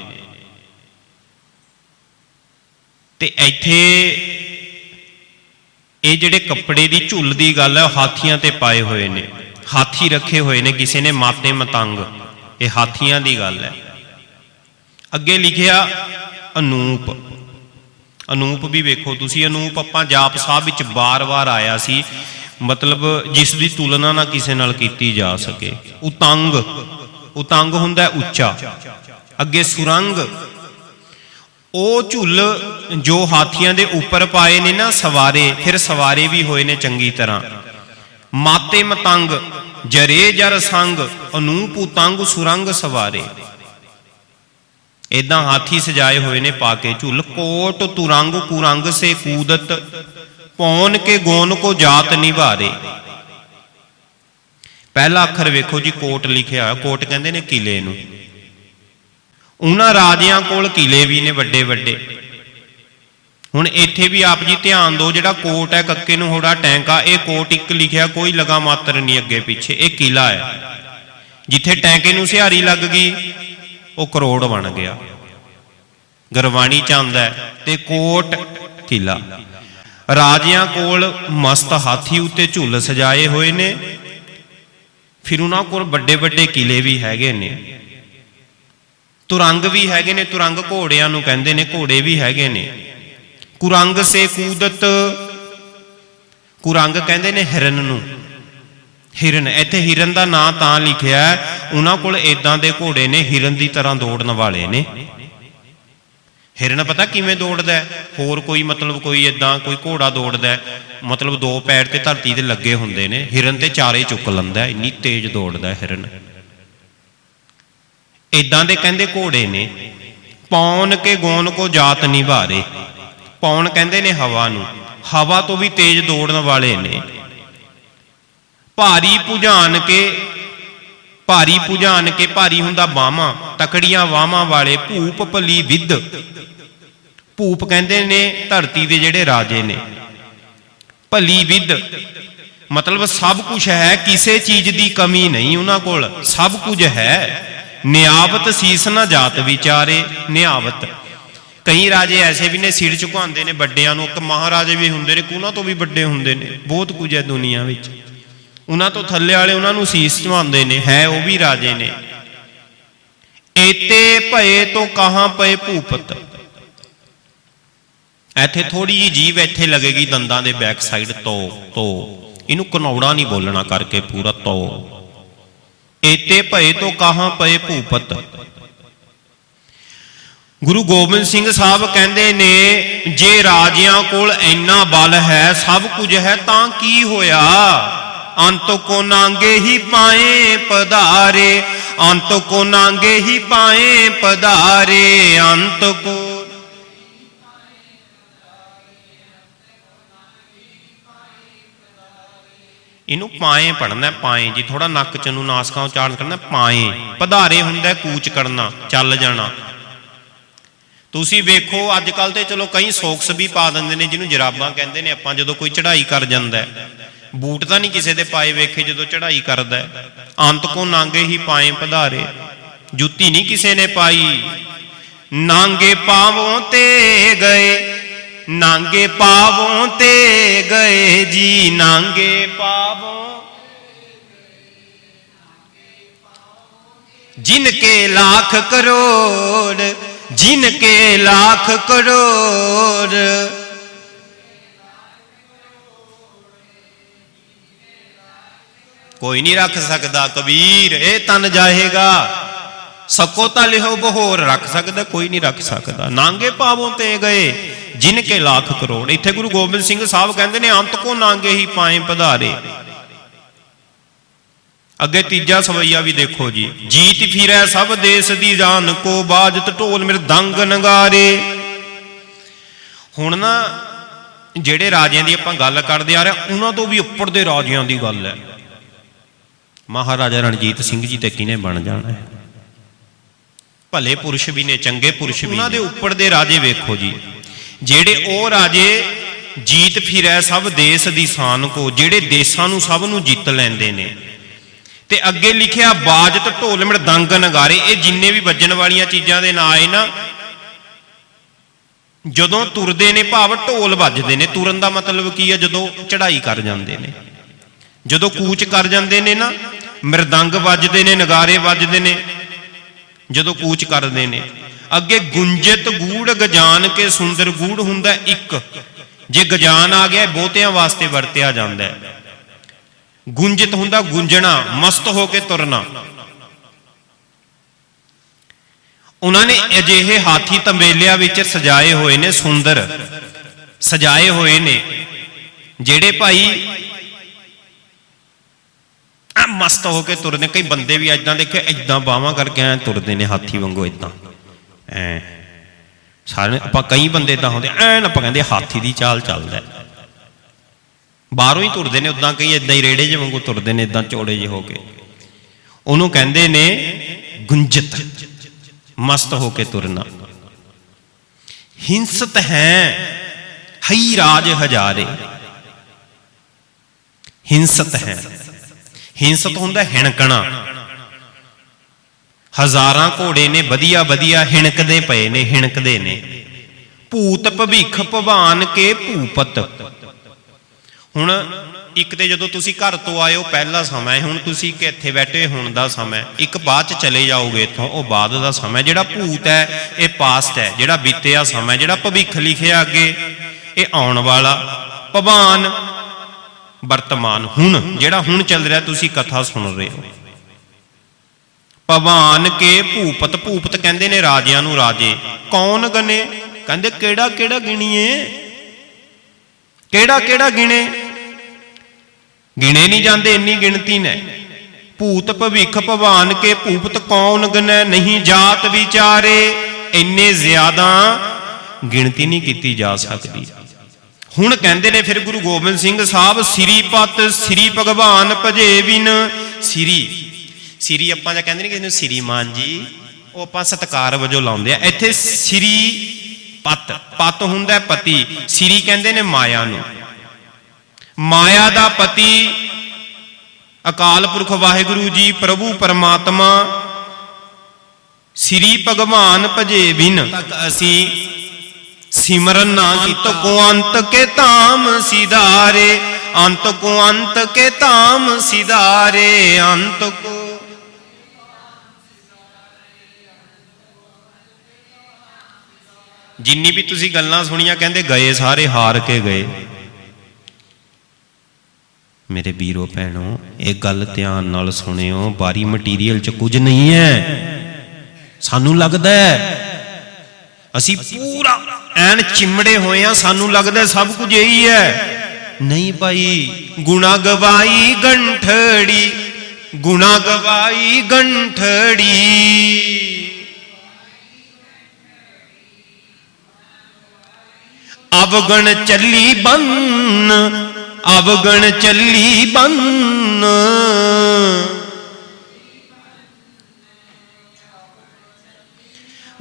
ਤੇ ਇੱਥੇ ਇਹ ਜਿਹੜੇ ਕੱਪੜੇ ਦੀ ਝੁੱਲ ਦੀ ਗੱਲ ਹੈ, ਉਹ ਹਾਥੀਆਂ ਤੇ ਪਾਏ ਹੋਏ ਨੇ। ਹਾਥੀ ਰੱਖੇ ਹੋਏ ਨੇ ਕਿਸੇ ਨੇ, ਮਾਤੇ ਮਤੰਗ। ਇਹ ਹਾਥੀਆਂ ਦੀ ਗੱਲ ਹੈ। ਅੱਗੇ ਲਿਖਿਆ, ਅਨੂਪ। ਅਨੂਪ ਵੀ ਵੇਖੋ ਤੁਸੀਂ, ਅਨੂਪ ਆਪਾਂ ਜਾਪ ਸਾਹਿਬ ਵਿੱਚ ਬਾਰ-ਬਾਰ ਆਇਆ ਸੀ। ਮਤਲਬ ਜਿਸ ਦੀ ਤੁਲਨਾ ਨਾ ਕਿਸੇ ਨਾਲ ਕੀਤੀ ਜਾ ਸਕੇ। ਉਤੰਗ। ਉਤੰਗ ਹੁੰਦਾ ਉੱਚਾ। ਅੱਗੇ ਸੁਰੰਗ। ਉਹ ਝੁੱਲ ਜੋ ਹਾਥੀਆਂ ਦੇ ਉੱਪਰ ਪਾਏ ਨੇ ਨਾ ਸਵਾਰੇ, ਫਿਰ ਸਵਾਰੇ ਵੀ ਹੋਏ ਨੇ ਚੰਗੀ ਤਰ੍ਹਾਂ। ਮਾਤੇ ਮਤੰਗ, ਜਰੇ ਜਰ ਸੰਗ, ਅਨੂਪ ਉਤੰਗ ਸੁਰੰਗ ਸਵਾਰੇ। ਇਦਾਂ ਹਾਥੀ ਸਜਾਏ ਹੋਏ ਨੇ ਪਾ ਕੇ ਝੁੱਲ, ਕੋਟ ਤੁਰੰਗ ਕੁਰੰਗ ਸੇ ਕੂਦਤ, ਪੌਨ ਕੇ ਗੋਨ ਕੋ ਜਾਤ ਨਿਭਾਰੇ ਪਹਿਲਾ ਅੱਖਰ ਵੇਖੋ ਜੀ, ਕੋਟ ਲਿਖਿਆ ਹੋਇਆ ਕੋਟ ਕਹਿੰਦੇ ਨੇ ਕਿਲੇ ਨੂੰ। ਉਹਨਾਂ ਰਾਜਿਆਂ ਕੋਲ ਕਿਲੇ ਵੀ ਨੇ ਵੱਡੇ ਵੱਡੇ। ਹੁਣ ਇੱਥੇ ਵੀ ਆਪ ਜੀ ਧਿਆਨ ਦਿਓ, ਜਿਹੜਾ ਕੋਟ ਹੈ ਕੱਕੇ ਨੂੰ ਹੋੜਾ ਟੈਂਕਾ, ਇਹ ਕੋਟ ਇੱਕ ਲਿਖਿਆ ਕੋਈ ਲਗਾ ਮਾਤਰ ਨਹੀਂ ਅੱਗੇ ਪਿੱਛੇ, ਇਹ ਕਿਲਾ ਹੈ। ਜਿੱਥੇ ਟੈਂਕੇ ਨੂੰ ਸਿਹਾਰੀ ਲੱਗ ਗਈ, ਉਹ ਕਰੋੜ ਬਣ ਗਿਆ। ਗਰਵਾਣੀ ਚੰਦ ਹੈ, ਤੇ ਕੋਟ ਕਿਲਾ। ਰਾਜਿਆਂ ਕੋਲ ਮਸਤ ਹਾਥੀ ਉੱਤੇ ਝੁੱਲ ਸਜਾਏ ਹੋਏ ਨੇ, ਫਿਰ ਉਹਨਾਂ ਕੋਲ ਵੱਡੇ ਵੱਡੇ ਕਿਲੇ ਵੀ ਹੈਗੇ ਨੇ। ਤੁਰੰਗ ਵੀ ਹੈਗੇ ਨੇ, ਤੁਰੰਗ ਘੋੜਿਆਂ ਨੂੰ ਕਹਿੰਦੇ ਨੇ, ਘੋੜੇ ਵੀ ਹੈਗੇ ਨੇ। ਕੁਰੰਗ ਸੇ ਕੂਦਤ, ਕੁਰੰਗ ਕਹਿੰਦੇ ਨੇ ਹਿਰਨ ਨੂੰ। ਹਿਰਨ, ਇੱਥੇ ਹਿਰਨ ਦਾ ਨਾਂ ਤਾਂ ਲਿਖਿਆ ਉਹਨਾਂ ਕੋਲ ਇਦਾਂ ਦੇ ਘੋੜੇ ਨੇ, ਹਿਰਨ ਦੀ ਤਰ੍ਹਾਂ ਦੌੜਨ ਵਾਲੇ ਨੇ। ਹਿਰਨ ਪਤਾ ਕਿਵੇਂ ਦੌੜਦਾ ਹੋਰ ਕੋਈ ਮਤਲਬ ਕੋਈ ਇਦਾਂ ਕੋਈ ਘੋੜਾ ਦੌੜਦਾ ਮਤਲਬ ਦੋ ਪੈਰ ਤੇ ਧਰਤੀ ਤੇ ਲੱਗੇ ਹੁੰਦੇ ਨੇ। ਹਿਰਨ ਤੇ ਚਾਰੇ ਚੁੱਕ ਲੈਂਦਾ ਇੰਨੀ ਤੇਜ਼ ਦੌੜਦਾ ਹਿਰਨ। ਇਦਾਂ ਦੇ ਕਹਿੰਦੇ ਘੋੜੇ ਨੇ, ਪੌਣ ਕੇ ਗੋਨ ਕੋ ਜਾਤ ਨਿਭਾਰੇ ਪੌਣ ਕਹਿੰਦੇ ਨੇ ਹਵਾ ਨੂੰ, ਹਵਾ ਤੋਂ ਵੀ ਤੇਜ਼ ਦੌੜਨ ਵਾਲੇ ਨੇ। ਭਾਰੀ ਭੁਜਾਨ ਕੇ, ਭਾਰੀ ਭੁਜਾਨ ਕੇ ਭਾਰੀ ਹੁੰਦਾ ਬਾਹਾਂ, ਤਕੜੀਆਂ ਬਾਹਾਂ ਵਾਲੇ ਭੂਪ ਭਲੀ ਵਿਦ। ਭੂਪ ਕਹਿੰਦੇ ਨੇ ਧਰਤੀ ਦੇ ਜਿਹੜੇ ਰਾਜੇ ਨੇ। ਭਲੀ ਵਿਦ, ਮਤਲਬ ਸਭ ਕੁਝ ਹੈ, ਕਿਸੇ ਚੀਜ਼ ਦੀ ਕਮੀ ਨਹੀਂ ਉਹਨਾਂ ਕੋਲ, ਸਭ ਕੁਝ ਹੈ। ਨਿਆਵਤ ਸੀਸ ਨਾ ਜਾਤ ਵਿਚਾਰੇ, ਨਿਆਵਤ। ਕਈ ਰਾਜੇ ਐਸੇ ਵੀ ਨੇ ਸਿਰ ਝੁਕਾਉਂਦੇ ਨੇ ਵੱਡਿਆਂ ਨੂੰ, ਇੱਕ ਮਹਾਰਾਜੇ ਵੀ ਹੁੰਦੇ ਨੇ ਉਹਨਾਂ ਤੋਂ ਵੀ ਵੱਡੇ ਹੁੰਦੇ ਨੇ, ਬਹੁਤ ਕੁਝ ਹੈ ਦੁਨੀਆ ਵਿੱਚ। ਉਹਨਾਂ ਤੋਂ ਥੱਲੇ ਵਾਲੇ ਉਹਨਾਂ ਨੂੰ ਸੀਸ ਝੁਕਾਉਂਦੇ ਨੇ, ਹੈ ਉਹ ਵੀ ਰਾਜੇ ਨੇ। ਏਤੇ ਭਏ ਤੋਂ ਕਹਾਂ ਪਏ ਭੂਪਤ। ਇੱਥੇ ਥੋੜੀ ਜੀ ਜੀਵ ਇੱਥੇ ਲੱਗੇਗੀ ਦੰਦਾਂ ਦੇ ਬੈਕ ਸਾਈਡ ਤੋ ਤੋ। ਇਹਨੂੰ ਕਨੌੜਾ ਨਹੀਂ ਬੋਲਣਾ ਕਰਕੇ ਪੂਰਾ ਤੋ। ਏਤੇ ਭਏ ਤੋਂ ਕਹਾਂ ਪਏ ਭੂਪਤ। ਗੁਰੂ ਗੋਬਿੰਦ ਸਿੰਘ ਸਾਹਿਬ ਕਹਿੰਦੇ ਨੇ, ਜੇ ਰਾਜਿਆਂ ਕੋਲ ਇੰਨਾ ਬਲ ਹੈ, ਸਭ ਕੁਝ ਹੈ ਤਾਂ ਕੀ ਹੋਇਆ? ਅੰਤ ਕੋ ਨਾਂਗੇ ਹੀ ਪਾਏ ਪਧਾਰੇ, ਅੰਤ ਕੋ ਨਾਂਗੇ ਹੀ ਪਾਏ ਪਧਾਰੇ, ਅੰਤ ਕੋ ਇਹਨੂੰ ਪਾਏ ਪੜਨਾ ਪਾਏ ਜੀ ਥੋੜਾ ਨੱਕ ਚ ਨੂੰ ਨਾਸਕਾਂ ਉਚਾਰਨ ਕਰਨਾ ਪਾਏ। ਪਧਾਰੇ ਹੁੰਦਾ ਕੂਚ ਕਰਨਾ, ਚੱਲ ਜਾਣਾ। ਤੁਸੀਂ ਵੇਖੋ ਅੱਜ ਕੱਲ ਤੇ ਚਲੋ ਕਈ ਸੋਕਸ ਵੀ ਪਾ ਦਿੰਦੇ ਨੇ, ਜਿਹਨੂੰ ਜਰਾਬਾਂ ਕਹਿੰਦੇ ਨੇ, ਆਪਾਂ ਜਦੋਂ ਕੋਈ ਚੜ੍ਹਾਈ ਕਰ ਜਾਂਦਾ ਬੂਟ ਤਾਂ ਨਹੀਂ ਕਿਸੇ ਦੇ ਪਾਏ ਵੇਖੇ ਜਦੋਂ ਚੜ੍ਹਾਈ ਕਰਦਾ ਅੰਤ ਕੋ ਨਾਂਗੇ ਹੀ ਪਾਏ ਪਧਾਰੇ। ਜੁੱਤੀ ਨਹੀਂ ਕਿਸੇ ਨੇ ਪਾਈ। ਨਾਂਗੇ ਪਾਵੋਂ ਤੇ ਗਏ ਨਾਂਗੇ ਪਾਵੋਂ ਤੇ ਗਏ ਜੀ, ਨਾਂਗੇ ਪਾਵੋਂ। ਜਿਨ ਕੇ ਲੱਖ ਕਰੋੜ ਜਿਨ ਕੇ ਲੱਖ ਕਰੋੜ। ਕੋਈ ਨਹੀਂ ਰੱਖ ਸਕਦਾ ਕਬੀਰ, ਇਹ ਤਨ ਜਾਏਗਾ। ਸਕੋ ਤਾਂ ਲਿਹੋ ਬਹੋਰ, ਰੱਖ ਸਕਦਾ, ਕੋਈ ਨਹੀਂ ਰੱਖ ਸਕਦਾ। ਨਾਂਗੇ ਪਾਵੋਂ ਤੇ ਗਏ ਜਿਨ ਕੇ ਲੱਖ ਕਰੋੜ। ਇੱਥੇ ਗੁਰੂ ਗੋਬਿੰਦ ਸਿੰਘ ਸਾਹਿਬ ਕਹਿੰਦੇ ਨੇ, ਅੰਤ ਕੋ ਨਾਂਗੇ ਹੀ ਪਾਏ ਪਧਾਰੇ। ਅੱਗੇ ਤੀਜਾ ਸਵਈਆ ਵੀ ਦੇਖੋ ਜੀ। ਜੀਤ ਫਿਰੈ ਸਭ ਦੇਸ ਦੀ ਜਾਨ ਕੋ, ਬਾਜਤ ਢੋਲ ਮਿਰਦੰਗ ਨਗਾਰੇ। ਹੁਣ ਨਾ, ਜਿਹੜੇ ਰਾਜਿਆਂ ਦੀ ਆਪਾਂ ਗੱਲ ਕਰਦੇ ਆ ਰਹੇ, ਉਹਨਾਂ ਤੋਂ ਵੀ ਉੱਪਰ ਦੇ ਰਾਜਿਆਂ ਦੀ ਗੱਲ ਹੈ। ਮਹਾਰਾਜਾ ਰਣਜੀਤ ਸਿੰਘ ਜੀ ਤੇ ਕਿਨੇ ਬਣ ਜਾਣਾ ਹੈ? ਭਲੇ ਪੁਰਸ਼ ਵੀ ਨੇ ਚੰਗੇ ਪੁਰਸ਼ ਵੀ ਉਹਨਾਂ ਦੇ ਉੱਪਰ ਦੇ ਰਾਜੇ ਵੇਖੋ ਜੀ। ਜਿਹੜੇ ਉਹ ਰਾਜੇ ਜੀਤ ਫਿਰੈ ਸਭ ਦੇਸ ਦੀ ਸ਼ਾਨ ਕੋ ਜਿਹੜੇ ਦੇਸਾਂ ਨੂੰ ਸਭ ਨੂੰ ਜਿੱਤ ਲੈਂਦੇ ਨੇ। ਤੇ ਅੱਗੇ ਲਿਖਿਆ ਬਾਜਤ ਢੋਲ ਮਰਦੰਗ ਨਗਾਰੇ ਇਹ ਜਿੰਨੇ ਵੀ ਵੱਜਣ ਵਾਲੀਆਂ ਚੀਜ਼ਾਂ ਦੇ ਨਾਂ ਆਏ ਨਾ ਜਦੋਂ ਤੁਰਦੇ ਨੇ ਭਾਵ ਢੋਲ ਵੱਜਦੇ ਨੇ। ਤੁਰਨ ਦਾ ਮਤਲਬ ਕੀ ਹੈ ਜਦੋਂ ਚੜ੍ਹਾਈ ਕਰ ਜਾਂਦੇ ਨੇ। ਜਦੋਂ ਕੂਚ ਕਰ ਜਾਂਦੇ ਨੇ ਨਾ ਮਰਦੰਗ ਵੱਜਦੇ ਨੇ ਨਗਾਰੇ ਵੱਜਦੇ ਨੇ ਜਦੋਂ ਕੂਚ ਕਰਦੇ ਨੇ। ਅੱਗੇ ਗੁੰਜਤ ਗੂੜ ਗਜਾਨ ਕੇ ਸੁੰਦਰ ਗੂੜ ਹੁੰਦਾ ਇੱਕ। ਜੇ ਗਜਾਨ ਆ ਗਿਆ, ਬਹੁਤਿਆਂ ਵਾਸਤੇ ਵਰਤਿਆ ਜਾਂਦਾ ਹੈ। ਗੁੰਜਿਤ ਹੁੰਦਾ ਗੁੰਜਣਾ, ਮਸਤ ਹੋ ਕੇ ਤੁਰਨਾ। ਉਹਨਾਂ ਨੇ ਅਜਿਹੇ ਹਾਥੀ ਤੰਬੇਲਿਆਂ ਵਿੱਚ ਸਜਾਏ ਹੋਏ ਨੇ, ਸੁੰਦਰ। ਸਜਾਏ ਹੋਏ ਨੇ, ਜਿਹੜੇ ਭਾਈ ਆ ਮਸਤ ਹੋ ਕੇ ਤੁਰਦੇ ਕਈ ਬੰਦੇ ਵੀ ਐਦਾਂ ਦੇਖੇ ਐਦਾਂ ਬਾਹਾਂ ਕਰਕੇ ਐ ਤੁਰਦੇ ਨੇ ਹਾਥੀ ਵਾਂਗੂ ਐਦਾਂ ਐ। ਸਾਰੇ ਆਪਾਂ ਕਈ ਬੰਦੇ ਇਦਾਂ ਹੁੰਦੇ ਐਨ ਆਪਾਂ ਕਹਿੰਦੇ ਹਾਥੀ ਦੀ ਚਾਲ ਚੱਲਦਾ। ਬਾਹਰੋਂ ਹੀ ਤੁਰਦੇ ਨੇ ਉਦਾਂ ਕਈ ਇਦਾਂ ਹੀ ਰੇੜੇ ਜਿਹੇ ਵਾਂਗੂ ਤੁਰਦੇ ਨੇ ਇਦਾਂ ਚੌੜੇ ਜਿਹੇ ਹੋ ਕੇ। ਉਹਨੂੰ ਕਹਿੰਦੇ ਨੇ ਗੁੰਜਤ, ਮਸਤ ਹੋ ਕੇ ਤੁਰਨਾ। ਹਿੰਸਤ ਹੈ, ਹਈ ਰਾਜ ਹਜ਼ਾਰੇ। ਹਿੰਸਤ ਹੈ। ਹਿੰਸਤ ਹੁੰਦਾ ਹਿਣਕਣਾ। ਹਜ਼ਾਰਾਂ ਘੋੜੇ ਨੇ ਵਧੀਆ ਵਧੀਆ ਹਿਣਕਦੇ ਪਏ ਨੇ, ਹਿਣਕਦੇ ਨੇ। ਭੂਤ ਭਵਿੱਖ ਭਵਾਨ ਕੇ ਭੂਪਤ। ਹੁਣ ਇੱਕ ਤੇ ਜਦੋਂ ਤੁਸੀਂ ਘਰ ਤੋਂ ਆਏ ਹੋ ਪਹਿਲਾ ਸਮਾਂ ਹੁਣ ਤੁਸੀਂ ਇੱਥੇ ਬੈਠੇ ਹੋਣ ਦਾ ਸਮਾਂ ਇੱਕ ਬਾਅਦ ਚ ਚਲੇ ਜਾਓਗੇ ਇੱਥੋਂ, ਉਹ ਬਾਅਦ ਦਾ ਸਮਾਂ ਜਿਹੜਾ ਭੂਤ ਹੈ, ਇਹ ਪਾਸਟ ਹੈ। ਜਿਹੜਾ ਬੀਤਿਆ ਸਮਾਂ ਜਿਹੜਾ ਭਵਿੱਖ ਲਿਖਿਆ ਅੱਗੇ, ਇਹ ਆਉਣ ਵਾਲਾ। ਭਵਾਨ ਵਰਤਮਾਨ ਹੁਣ, ਜਿਹੜਾ ਹੁਣ ਚੱਲ ਰਿਹਾ, ਤੁਸੀਂ ਕਥਾ ਸੁਣ ਰਹੇ ਹੋ। ਭਵਾਨ ਕੇ ਭੂਪਤ ਭੂਪਤ ਕਹਿੰਦੇ ਨੇ ਰਾਜਿਆਂ ਨੂੰ ਰਾਜੇ, ਕੌਣ ਗਨੇ? ਕਹਿੰਦੇ, ਕਿਹੜਾ ਕਿਹੜਾ ਗਿਣੀਏ? ਕਿਹੜਾ ਕਿਹੜਾ ਗਿਣੇ? ਗਿਣੇ ਨਹੀਂ ਜਾਂਦੇ, ਇੰਨੀ ਗਿਣਤੀ ਨੇ। ਭੂਤ ਭਵਿੱਖ ਭਵਾਨ ਕੇ ਭੂਪਤ ਕੌਣ ਗਨੈ? ਨਹੀਂ ਜਾਤ ਵਿਚਾਰੇ। ਇੰਨੇ ਜ਼ਿਆਦਾ ਗਿਣਤੀ ਨਹੀਂ ਕੀਤੀ ਜਾ ਸਕਦੀ। ਹੁਣ ਕਹਿੰਦੇ ਨੇ ਫਿਰ ਗੁਰੂ ਗੋਬਿੰਦ ਸਿੰਘ ਸਾਹਿਬ, ਸ੍ਰੀ ਪਤ, ਸ੍ਰੀ ਭਗਵਾਨ ਭਜੇ ਬਿਨ ਸ੍ਰੀ ਸ੍ਰੀ ਆਪਾਂ ਜਾਂ ਕਹਿੰਦੇ ਨੇ ਕਿਸੇ ਨੂੰ ਸ੍ਰੀ ਜੀ, ਉਹ ਆਪਾਂ ਸਤਕਾਰ ਵਜੋਂ ਲਾਉਂਦੇ ਆ। ਇੱਥੇ ਸ੍ਰੀ ਪਤ ਪਤ ਹੁੰਦਾ ਪਤੀ, ਸ੍ਰੀ ਕਹਿੰਦੇ ਨੇ ਮਾਇਆ ਨੂੰ। ਮਾਇਆ ਦਾ ਪਤੀ ਅਕਾਲ ਪੁਰਖ ਵਾਹਿਗੁਰੂ ਜੀ, ਪ੍ਰਭੂ ਪਰਮਾਤਮਾ, ਸ੍ਰੀ ਭਗਵਾਨ ਭਜੇ ਬਿਨ। ਤੱਕ ਅਸੀਂ ਸਿਮਰਨ ਨਾ ਕੀਤੋ ਕੋ ਅੰਤ ਕੇ ਧਾਮ ਸਿਧਾਰੇ, ਅੰਤ ਕੋ ਅੰਤ ਕੇ ਧਾਮ ਸਿਧਾਰੇ, ਅੰਤ ਕੋ ਜਿੰਨੀ ਵੀ ਤੁਸੀਂ ਗੱਲਾਂ ਸੁਣੀਆਂ, ਕਹਿੰਦੇ ਗਏ ਸਾਰੇ ਹਾਰ ਕੇ ਗਏ। ਮੇਰੇ ਵੀਰੋ ਭੈਣੋ, ਇਹ ਗੱਲ ਧਿਆਨ ਨਾਲ ਸੁਣਿਓ, ਬਾਰੀ ਮਟੀਰੀਅਲ ਚ ਕੁਝ ਨਹੀਂ ਹੈ। ਸਾਨੂੰ ਲੱਗਦਾ ਹੈ, ਅਸੀਂ ਐਨ ਚਿਮੜੇ ਹੋਏ ਆ, ਸਾਨੂੰ ਲੱਗਦਾ ਸਭ ਕੁਝ ਇਹੀ ਹੈ। ਨਹੀਂ ਭਾਈ, ਗੁਣਾ ਗਵਾਈ ਗੰਠੜੀ, ਗੁਣਾ ਗਵਾਈ ਗੰਠੜੀ। ਅਵਗਣ ਚੱਲੀ ਬੰਨ, ਅਵਗਣ ਚੱਲੀ ਬੰਨ।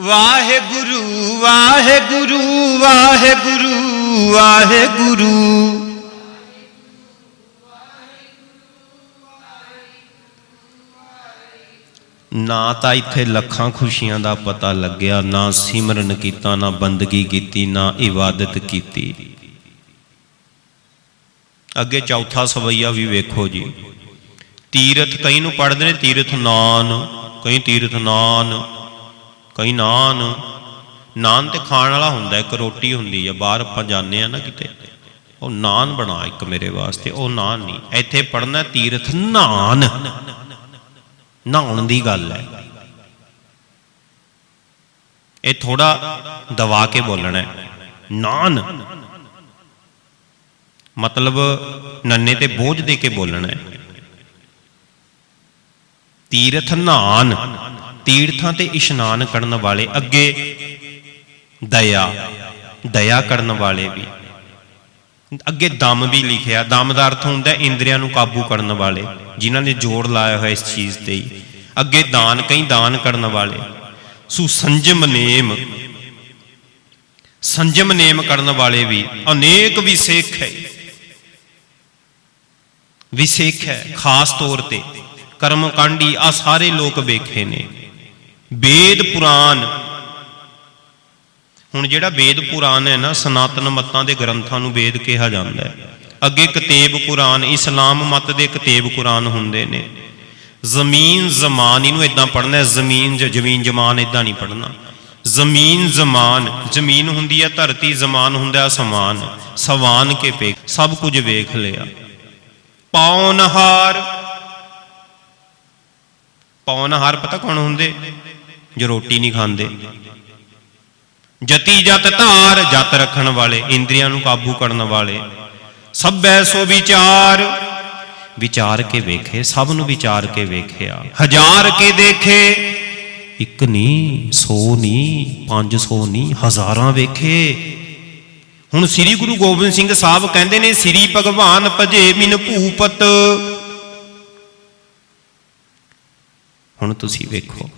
ਵਾਹਿਗੁਰੂ ਵਾਹਿਗੁਰੂ ਵਾਹਿਗੁਰੂ ਵਾਹਿਗੁਰੂ। ਨਾ ਤਾਂ ਇੱਥੇ ਲੱਖਾਂ ਖੁਸ਼ੀਆਂ ਦਾ ਪਤਾ ਲੱਗਿਆ, ਨਾ ਸਿਮਰਨ ਕੀਤਾ, ਨਾ ਬੰਦਗੀ ਕੀਤੀ, ਨਾ ਇਬਾਦਤ ਕੀਤੀ। ਅੱਗੇ ਚੌਥਾ ਸਵਈਆ ਵੀ ਵੇਖੋ ਜੀ। ਤੀਰਥ ਕਈ ਨੂੰ ਪੜ੍ਹਦੇ ਨੇ, ਤੀਰਥ ਨਾਨ, ਕਈ ਤੀਰਥ ਨਾਨ। ਕਈ ਨਾਨ ਨਾਨ ਤੇ ਖਾਣ ਵਾਲਾ ਹੁੰਦਾ, ਇੱਕ ਰੋਟੀ ਹੁੰਦੀ ਆ, ਬਾਹਰ ਆਪਾਂ ਜਾਂਦੇ ਆ ਨਾ ਕਿਤੇ, ਉਹ ਨਾਨ ਬਣਾ ਇੱਕ ਮੇਰੇ ਵਾਸਤੇ, ਉਹ ਨਾਨ ਨਹੀਂ। ਇੱਥੇ ਪੜਨਾ ਤੀਰਥ ਨਾਨ। ਨਹਾਉਣ ਦੀ ਗੱਲ ਹੈ। ਇਹ ਥੋੜਾ ਦਵਾ ਕੇ ਬੋਲਣਾ ਹੈ। ਨਾਨ। ਮਤਲਬ ਨੰਨੇ ਤੇ ਬੋਝ ਦੇ ਕੇ ਬੋਲਣਾ ਹੈ। ਤੀਰਥ ਨਾਨ। ਤੀਰਥਾਂ ਤੇ ਇਸ਼ਨਾਨ ਕਰਨ ਵਾਲੇ ਅੱਗੇ, ਦਇਆ ਦਇਆ ਕਰਨ ਵਾਲੇ ਵੀ। ਅੱਗੇ ਦਮ ਵੀ ਲਿਖਿਆ ਦਮ ਦਾ ਅਰਥ ਹੁੰਦਾ ਹੈ ਇੰਦਰੀਆਂ ਨੂੰ ਕਾਬੂ ਕਰਨ ਵਾਲੇ, ਜਿਨ੍ਹਾਂ ਨੇ ਜੋੜ ਲਾਇਆ ਹੋਇਆ ਇਸ ਚੀਜ਼ ਤੇ ਹੀ। ਅੱਗੇ ਦਾਨ, ਕਈ ਦਾਨ ਕਰਨ ਵਾਲੇ। ਸੋ ਸੰਜਮ ਨੇਮ ਸੰਜਮ ਨੇਮ ਕਰਨ ਵਾਲੇ ਵੀ ਅਨੇਕ ਵਿਸੇਖ ਹੈ। ਵਿਸੇਖ ਹੈ, ਖਾਸ ਤੌਰ ਤੇ। ਕਰਮ ਕਾਂਡੀ ਆ ਸਾਰੇ ਲੋਕ ਵੇਖੇ ਨੇ। ਵੇਦ ਪੁਰਾਨ ਹੁਣ ਜਿਹੜਾ ਵੇਦ ਪੁਰਾਨ ਹੈ ਨਾ, ਸਨਾਤਨ ਮਤਾਂ ਦੇ ਗ੍ਰੰਥਾਂ ਨੂੰ ਵੇਦ ਕਿਹਾ ਜਾਂਦਾ ਹੈ। ਅੱਗੇ ਕਿਤਾਬ ਕੁਰਾਨ, ਇਸਲਾਮ ਮਤ ਦੇ ਕਿਤਾਬ ਕੁਰਾਨ ਹੁੰਦੇ ਨੇ। ਜ਼ਮੀਨ ਜ਼ਮਾਨ, ਇਹਨੂੰ ਇਦਾਂ ਪੜ੍ਹਨਾ ਹੈ, ਜ਼ਮੀਨ ਜ- ਜ਼ਮੀਨ ਜਮਾਨ ਇਦਾਂ ਨਹੀਂ ਪੜ੍ਹਨਾ। ਜ਼ਮੀਨ ਜ਼ਮਾਨ, ਜ਼ਮੀਨ ਹੁੰਦੀ ਹੈ, ਧਰਤੀ ਜ਼ਮਾਨ ਹੁੰਦਾ ਅਸਮਾਨ। ਸਵਾਨ ਕੇ ਪੇ ਸਭ ਕੁਝ ਵੇਖ ਲਿਆ। ਪੌਨਹਾਰ ਪੌਨਹਾਰ ਪਤਾ ਕੌਣ ਹੁੰਦੇ? ਜੋ ਰੋਟੀ ਨਹੀਂ ਖਾਂਦੇ। ਜਤੀ ਜਤ ਧਾਰ ਜਤ ਰੱਖਣ ਵਾਲੇ, ਇੰਦਰੀਆਂ ਨੂੰ ਕਾਬੂ ਕਰਨ ਵਾਲੇ। ਸਭੈ ਸੋ ਵਿਚਾਰ ਵਿਚਾਰ ਕੇ ਵੇਖੇ, ਸਭ ਨੂੰ ਵਿਚਾਰ ਕੇ ਵੇਖਿਆ। ਹਜ਼ਾਰ ਕੇ ਦੇਖੇ, ਇੱਕ ਨਹੀਂ 100 ਨਹੀਂ 500 ਨਹੀਂ ਹਜ਼ਾਰਾਂ ਵੇਖੇ। ਹੁਣ ਸ੍ਰੀ ਗੁਰੂ ਗੋਬਿੰਦ ਸਿੰਘ ਸਾਹਿਬ ਕਹਿੰਦੇ ਨੇ, ਸ੍ਰੀ ਭਗਵਾਨ ਭਜੇ ਮਿਨ ਭੂਪਤ। ਹੁਣ ਤੁਸੀਂ ਵੇਖੋ।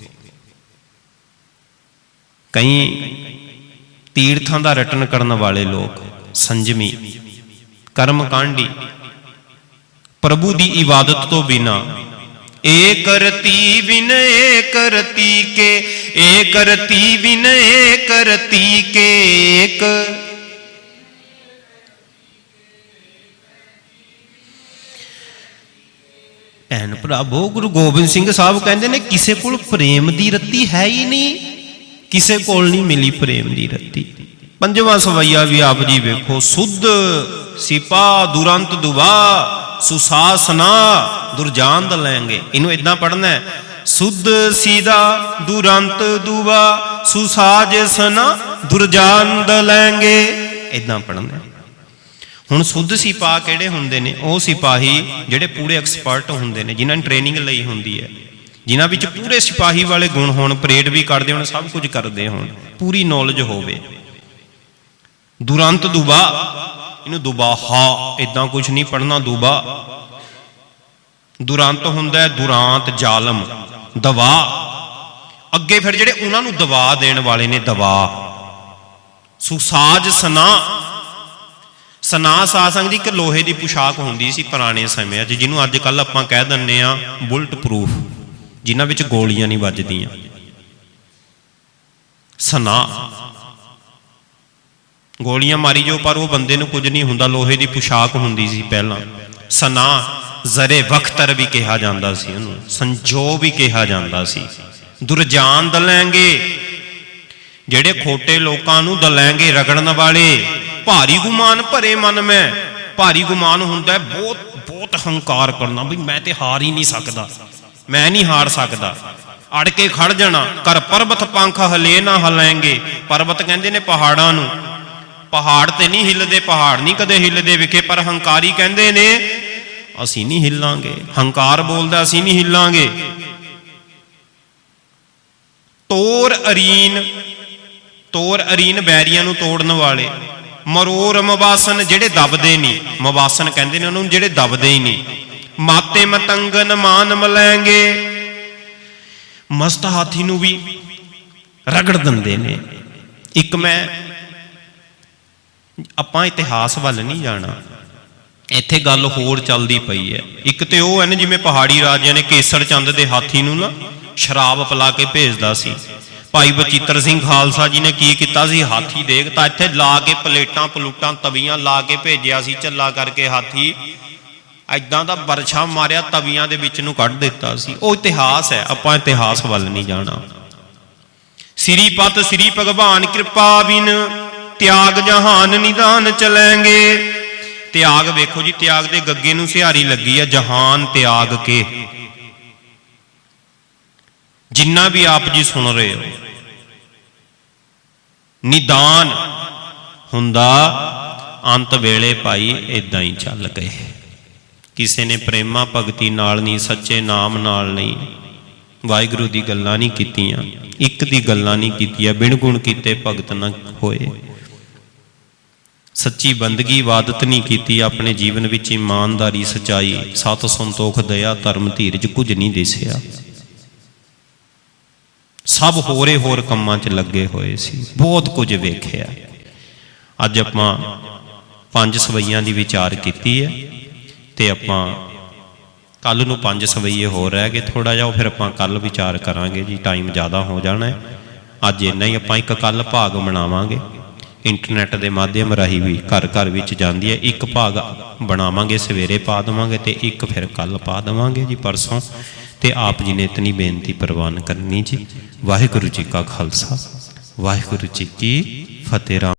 ਕਈ ਤੀਰਥਾਂ ਦਾ ਰਟਨ ਕਰਨ ਵਾਲੇ ਲੋਕ ਸੰਜਮੀ ਕਰਮ ਕਾਂਡੀ ਪ੍ਰਭੂ ਦੀ ਇਬਾਦਤ ਤੋਂ ਬਿਨਾ ਏ ਕਰਤੀ ਵਿਨ ਕਰਤੀ ਕੇ, ਏ ਕਰਤੀ ਵਿਨ ਕਰਤੀ ਕੇ ਏਕ। ਭੈਣ ਭਰਾਵੋ, ਗੁਰੂ ਗੋਬਿੰਦ ਸਿੰਘ ਸਾਹਿਬ ਕਹਿੰਦੇ ਨੇ, ਕਿਸੇ ਕੋਲ ਪ੍ਰੇਮ ਦੀ ਰੱਤੀ ਹੈ ਹੀ ਨਹੀਂ। ਕਿਸੇ ਕੋਲ ਨਹੀਂ ਮਿਲੀ ਪ੍ਰੇਮ ਦੀ ਰੱਤੀ। ਪੰਜਵਾਂ ਸਵਈਆ ਵੀ ਆਪ ਜੀ ਵੇਖੋ, ਸੁਧ ਸਿਪਾ, ਦੁਰੰਤ ਦੁਬਾ ਸੁਸਾਸਨਾ ਦੁਰਜਾਨ ਦ ਲੈਂਗੇ। ਇਹਨੂੰ ਇਦਾਂ ਪੜਨਾ ਹੈ, ਸੁਧ ਸੀਦਾ, ਦੁਰੰਤ ਦੁਬਾ ਸੁਸਾਜਸਨਾ ਦੁਰਜਾਨ ਦ ਲੈਂਗੇ ਇਦਾਂ ਪੜਨਾ ਹੁਣ ਸੁੱਧ ਸਿਪਾ ਕਿਹੜੇ ਹੁੰਦੇ ਨੇ? ਉਹ ਸਿਪਾਹੀ ਜਿਹੜੇ ਪੂਰੇ ਐਕਸਪਰਟ ਹੁੰਦੇ ਨੇ, ਜਿਨ੍ਹਾਂ ਨੇ ਟ੍ਰੇਨਿੰਗ ਲਈ ਹੁੰਦੀ ਹੈ। ਜਿਨ੍ਹਾਂ ਵਿੱਚ ਪੂਰੇ ਸਿਪਾਹੀ ਵਾਲੇ ਗੁਣ ਹੋਣ, ਪਰੇਡ ਵੀ ਕਰਦੇ ਹੋਣ, ਸਭ ਕੁਝ ਕਰਦੇ ਹੋਣ, ਪੂਰੀ ਨੌਲੇਜ ਹੋਵੇ। ਦੁਰੰਤ ਦੁਬਾ, ਇਹਨੂੰ ਦੁਬਾਹਾ ਇਦਾਂ ਕੁਝ ਨਹੀਂ ਪੜਨਾ ਦੁਬਾ। ਦੁਰੰਤ ਹੁੰਦਾ ਹੈ ਦੁਰਾਂਤ ਜ਼ਾਲਮ ਦਵਾ ਅੱਗੇ ਫਿਰ ਜਿਹੜੇ ਉਹਨਾਂ ਨੂੰ ਦਵਾ ਦੇਣ ਵਾਲੇ ਨੇ ਦਵਾ ਸੁਸਾਜ ਸਨਾ ਸਨਾ ਸਾਸੰਗ ਦੀ ਇੱਕ ਲੋਹੇ ਦੀ ਪੁਸ਼ਾਕ ਹੁੰਦੀ ਸੀ ਪੁਰਾਣੇ ਸਮਿਆਂ 'ਚ, ਜਿਹਨੂੰ ਅੱਜ ਕੱਲ ਆਪਾਂ ਕਹਿ ਦਿੰਨੇ ਆ ਬੁਲਟ ਪ੍ਰੂਫ ਜਿਨ੍ਹਾਂ ਵਿੱਚ ਗੋਲੀਆਂ ਨਹੀਂ ਵੱਜਦੀਆਂ। ਸਨਾ। ਗੋਲੀਆਂ ਮਾਰੀ ਜੋ ਪਰ ਉਹ ਬੰਦੇ ਨੂੰ ਕੁਝ ਨਹੀਂ ਹੁੰਦਾ। ਲੋਹੇ ਦੀ ਪੁਸ਼ਾਕ ਹੁੰਦੀ ਸੀ ਪਹਿਲਾਂ। ਸਨਾ ਜ਼ਰੇ ਵਖਤਰ ਵੀ ਕਿਹਾ ਜਾਂਦਾ ਸੀ ਉਹਨੂੰ। ਸੰਜੋ ਵੀ ਕਿਹਾ ਜਾਂਦਾ ਸੀ। ਦੁਰਜਾਨ ਦਲੈਂਗੇ। ਜਿਹੜੇ ਖੋਟੇ ਲੋਕਾਂ ਨੂੰ ਦਲੈਂਗੇ ਰਗੜਨ ਵਾਲੇ। ਭਾਰੀ ਗੁਮਾਨ ਭਰੇ ਮਨ ਮੈਂ। ਭਾਰੀ ਗੁਮਾਨ ਹੁੰਦਾ ਬਹੁਤ ਬਹੁਤ ਹੰਕਾਰ ਕਰਨਾ। ਵੀ ਮੈਂ ਤੇ ਹਾਰ ਹੀ ਨਹੀਂ ਸਕਦਾ। ਮੈਂ ਨਹੀਂ ਹਾਰ ਸਕਦਾ। ਅੜ ਕੇ ਖੜ ਜਾਣਾ। ਕਰ ਪਰਬਤ ਪੰਖ ਹਲੇ ਨਾ ਹਲਾਂਗੇ। ਪਰਬਤ ਕਹਿੰਦੇ ਨੇ ਪਹਾੜਾਂ ਨੂੰ। ਪਹਾੜ ਤੇ ਨਹੀਂ ਹਿੱਲਦੇ, ਪਹਾੜ ਨਹੀਂ ਕਦੇ ਹਿੱਲਦੇ। ਵਿਖੇ ਪਰ ਹੰਕਾਰੀ ਕਹਿੰਦੇ ਨੇ, ਅਸੀਂ ਨਹੀਂ ਹਿੱਲਾਂਗੇ। ਹੰਕਾਰ ਬੋਲਦਾ, ਅਸੀਂ ਨਹੀਂ ਹਿੱਲਾਂਗੇ। ਤੋਰ ਅਰੀਨ ਤੋਰ ਅਰੀਨ ਬੈਰੀਆਂ ਨੂੰ ਤੋੜਨ ਵਾਲੇ। ਮਰੋਰ ਮਵਾਸਨ ਜਿਹੜੇ ਦਬਦੇ ਨਹੀਂ। ਮਵਾਸਨ ਕਹਿੰਦੇ ਨੇ ਉਹਨੂੰ ਜਿਹੜੇ ਦਬਦੇ ਹੀ ਨਹੀਂ। ਮਾਤੇ ਮਤੰਗਨ ਮਾਨ ਮਲੈਂਗੇ। ਮਸਤ ਹਾਥੀ ਨੂੰ ਵੀ ਰਗੜ ਦਿੰਦੇ ਨੇ। ਇੱਕ ਮੈਂ ਆਪਾਂ ਇਤਿਹਾਸ ਵੱਲ ਨਹੀਂ ਜਾਣਾ। ਇੱਥੇ ਗੱਲ ਹੋਰ ਚੱਲਦੀ ਪਈ ਹੈ। ਇੱਕ ਤੇ ਉਹ ਹੈ ਨਾ ਜਿਵੇਂ ਪਹਾੜੀ ਰਾਜਿਆਂ ਨੇ ਕੇਸਰ ਚੰਦ ਦੇ ਹਾਥੀ ਨੂੰ ਨਾ ਸ਼ਰਾਬ ਪਿਲਾ ਕੇ ਭੇਜਦਾ ਸੀ। ਭਾਈ ਬਚਿੱਤਰ ਸਿੰਘ ਖਾਲਸਾ ਜੀ ਨੇ ਕੀ ਕੀਤਾ ਸੀ? ਹਾਥੀ ਦੇਖਤਾ ਇੱਥੇ ਲਾ ਕੇ ਪਲੇਟਾਂ ਪਲੂਟਾਂ ਤਵੀਆਂ ਲਾ ਕੇ ਭੇਜਿਆ ਸੀ। ਝੱਲਾ ਕਰਕੇ ਹਾਥੀ ਐਦਾਂ ਦਾ ਵਰਛਾ ਮਾਰਿਆ ਤਵੀਆਂ ਦੇ ਵਿੱਚ ਨੂੰ ਕੱਢ ਦਿੱਤਾ ਸੀ। ਉਹ ਇਤਿਹਾਸ ਹੈ, ਆਪਾਂ ਇਤਿਹਾਸ ਵੱਲ ਨਹੀਂ ਜਾਣਾ। ਸ੍ਰੀ ਪਤ ਸ੍ਰੀ ਭਗਵਾਨ ਕਿਰਪਾ ਬਿਨ ਤਿਆਗ ਜਹਾਨ ਨਿਦਾਨ ਚਲੈਂਗੇ। ਤਿਆਗ ਵੇਖੋ ਜੀ, ਤਿਆਗ ਦੇ ਗੱਗੇ ਨੂੰ ਸਿਹਾਰੀ ਲੱਗੀ ਆ, ਜਹਾਨ ਤਿਆਗ ਕੇ। ਜਿੰਨਾ ਵੀ ਆਪ ਜੀ ਸੁਣ ਰਹੇ ਹੋ, ਨਿਦਾਨ ਹੁੰਦਾ, ਅੰਤ ਵੇਲੇ ਭਾਈ ਇਦਾਂ ਹੀ ਚੱਲ ਗਏ। ਕਿਸੇ ਨੇ ਪ੍ਰੇਮਾ ਭਗਤੀ ਨਾਲ ਨਹੀਂ, ਸੱਚੇ ਨਾਮ ਨਾਲ ਨਹੀਂ। ਵਾਹਿਗੁਰੂ ਦੀ ਗੱਲਾਂ ਨਹੀਂ ਕੀਤੀਆਂ। ਇੱਕ ਦੀ ਗੱਲਾਂ ਨਹੀਂ ਕੀਤੀਆਂ ਬਿਨ ਗੁਣ ਕੀਤੇ ਭਗਤ ਨਾ ਹੋਏ। ਸੱਚੀ ਬੰਦਗੀ ਇਬਾਦਤ ਨਹੀਂ ਕੀਤੀ, ਆਪਣੇ ਜੀਵਨ ਵਿੱਚ ਇਮਾਨਦਾਰੀ ਸਚਾਈ। ਸਤ ਸੰਤੋਖ, ਦਇਆ, ਧਰਮ, ਧੀਰਜ ਕੁਝ ਨਹੀਂ ਦਿਸਿਆ। ਸਭ ਹੋਰੇ ਹੋਰ ਕੰਮਾਂ 'ਚ ਲੱਗੇ ਹੋਏ ਸੀ। ਬਹੁਤ ਕੁਝ ਵੇਖਿਆ। ਅੱਜ ਆਪਾਂ ਪੰਜ ਸਵਈਆਂ ਦੀ ਵਿਚਾਰ ਕੀਤੀ ਹੈ। ਤੇ ਆਪਾਂ ਕੱਲ ਨੂੰ ਪੰਜ ਸਵਈਏ ਹੋਰ ਰਹਿ ਗਏ ਥੋੜਾ ਜਿਹਾ, ਉਹ ਫਿਰ ਆਪਾਂ ਕੱਲ ਵਿਚਾਰ ਕਰਾਂਗੇ ਜੀ ਟਾਈਮ ਜ਼ਿਆਦਾ ਹੋ ਜਾਣਾ ਹੈ। ਅੱਜ ਇੰਨਾ ਹੀ, ਆਪਾਂ ਇੱਕ ਕੱਲ ਭਾਗ ਬਣਾਵਾਂਗੇ ਇੰਟਰਨੈਟ ਦੇ ਮਾਧਿਅਮ ਰਾਹੀਂ ਵੀ ਘਰ ਘਰ ਵਿੱਚ ਜਾਂਦੀ ਹੈ। ਇੱਕ ਭਾਗ ਬਣਾਵਾਂਗੇ, ਸਵੇਰੇ ਪਾ ਦੇਵਾਂਗੇ ਤੇ ਇੱਕ ਫਿਰ ਕੱਲ ਪਾ ਦੇਵਾਂਗੇ ਜੀ, ਪਰਸੋਂ। ਤੇ ਆਪ ਜੀ ਨੇ ਇਤਨੀ ਬੇਨਤੀ ਪ੍ਰਵਾਨ ਕਰਨੀ ਜੀ। ਵਾਹਿਗੁਰੂ ਜੀ ਕਾ ਖਾਲਸਾ, ਵਾਹਿਗੁਰੂ ਜੀ ਕੀ ਫਤਿਹ। ਰਾਮ